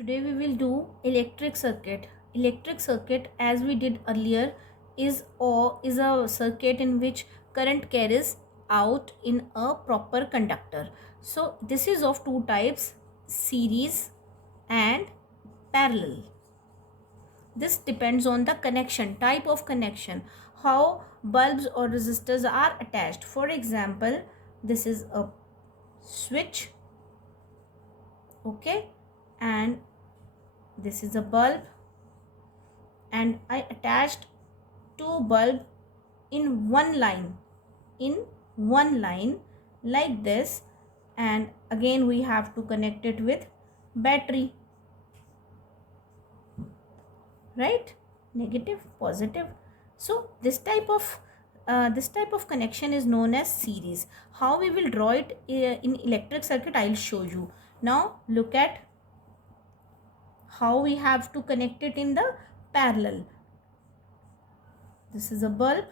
Today we will do electric circuit. Electric circuit, as we did earlier, is a circuit in which current carries out in a proper conductor. So this is of two types, series and parallel. This depends on the connection, type of connection, how bulbs or resistors are attached. For example, this is a switch, okay, and this is a bulb, and I attached two bulb in one line like this, and again we have to connect it with battery, right? Negative, positive. So this type of connection is known as series. How we will draw it in electric circuit, I'll show you. Now look at how we have to connect it in the parallel. This is a bulb,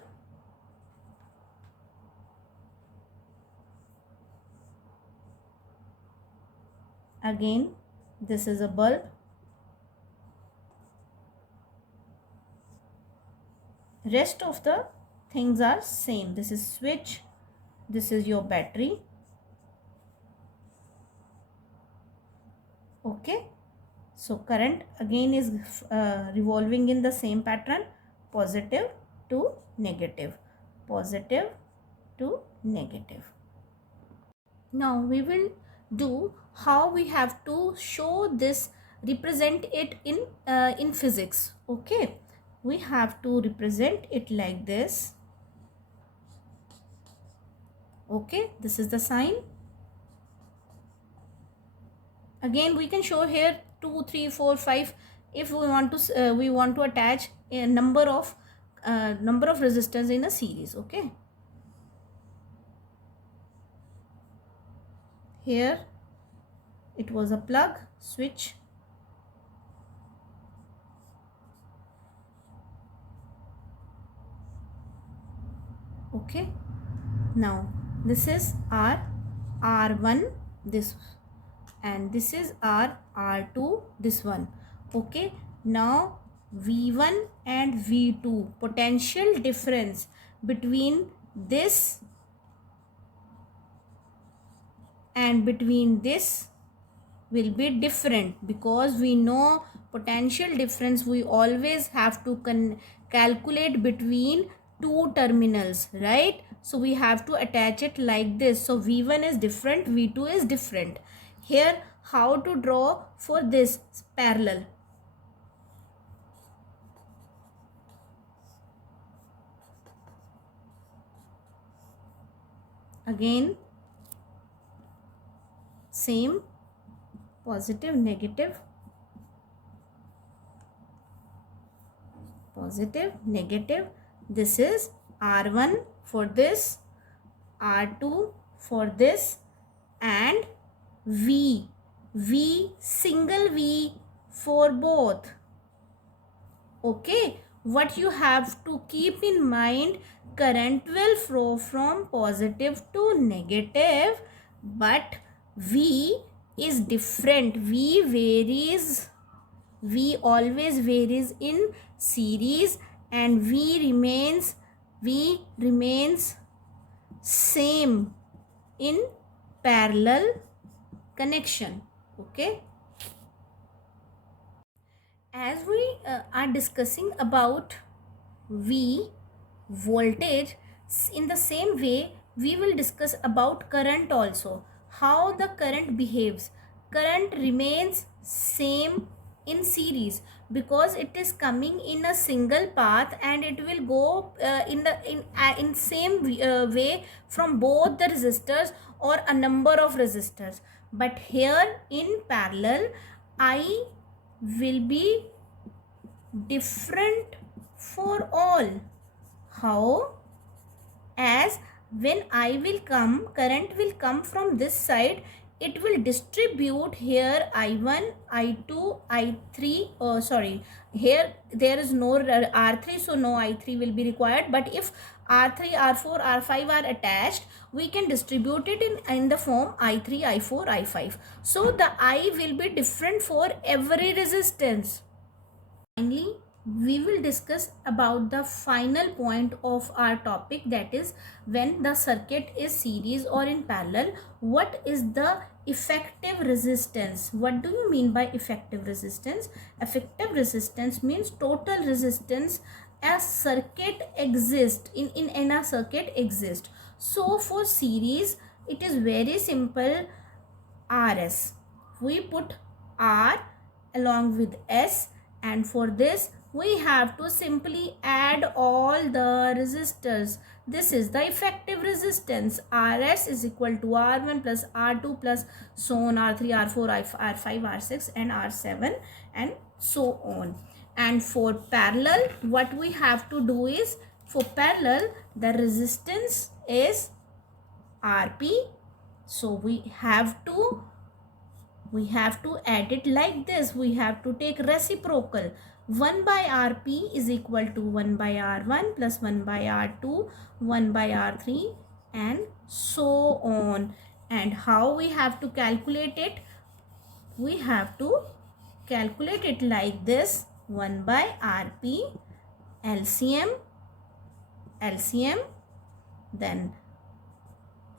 again this is a bulb, rest of the things are same. This is switch, this is your battery, okay. So current again is revolving in the same pattern, positive to negative, positive to negative. Now we will do how we have to show this, represent it in physics, okay. We have to represent it like this, okay. This is the sign. Again we can show here 2 3 4 5 if we want to attach a number of resistors in a series, okay. Here it was a plug, switch, okay. Now this is our R1, this, and this is our R2, this one, okay. Now V1 and V2, potential difference between this and between this will be different, because we know potential difference we always have to calculate between two terminals, right? So we have to attach it like this. So V1 is different, V2 is different. Here how to draw for this parallel? Again same, positive, negative, positive, negative. This is R1 for this, R2 for this, and V single V for both, okay. What you have to keep in mind, current will flow from positive to negative, but V is different. V always varies in series, and V remains same in parallel connection, okay. As we are discussing about V, voltage, in the same way we will discuss about current also, how the current behaves. Current remains same in series, because it is coming in a single path, and it will go in same way from both the resistors or a number of resistors. But here in parallel, I will be different for all. How? As when I will come, current will come from this side, it will distribute here I1, I2, I3, sorry, here there is no R3, so no I3 will be required. But if R3, R4, R5 are attached, we can distribute it in the form I3, I4, I5. So the I will be different for every resistance. Finally, we will discuss about the final point of our topic, that is when the circuit is series or in parallel, what is the effective resistance. What do you mean by effective resistance? Effective resistance means total resistance a circuit exists in a circuit exists. So for series it is very simple. Rs, we put R along with S, and for this we have to simply add all the resistors. This is the effective resistance. Rs is equal to R1 plus R2 plus so on, R3, R4, R5, R6 and R7 and so on. And for parallel, what we have to do is, for parallel the resistance is Rp. So we have to add it like this. We have to take reciprocal. 1 by Rp is equal to 1 by R1 plus 1 by R2, 1 by R3 and so on. And how we have to calculate it? We have to calculate it like this. 1 by Rp, LCM, then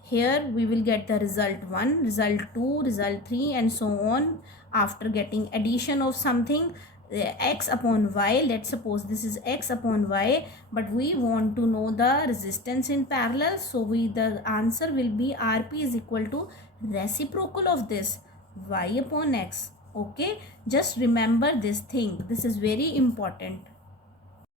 here we will get the result 1, result 2, result 3 and so on. After getting addition of something, x upon y, let's suppose this is x upon y, but we want to know the resistance in parallel, so the answer will be Rp is equal to reciprocal of this, y upon x. Okay, just remember this thing, this is very important.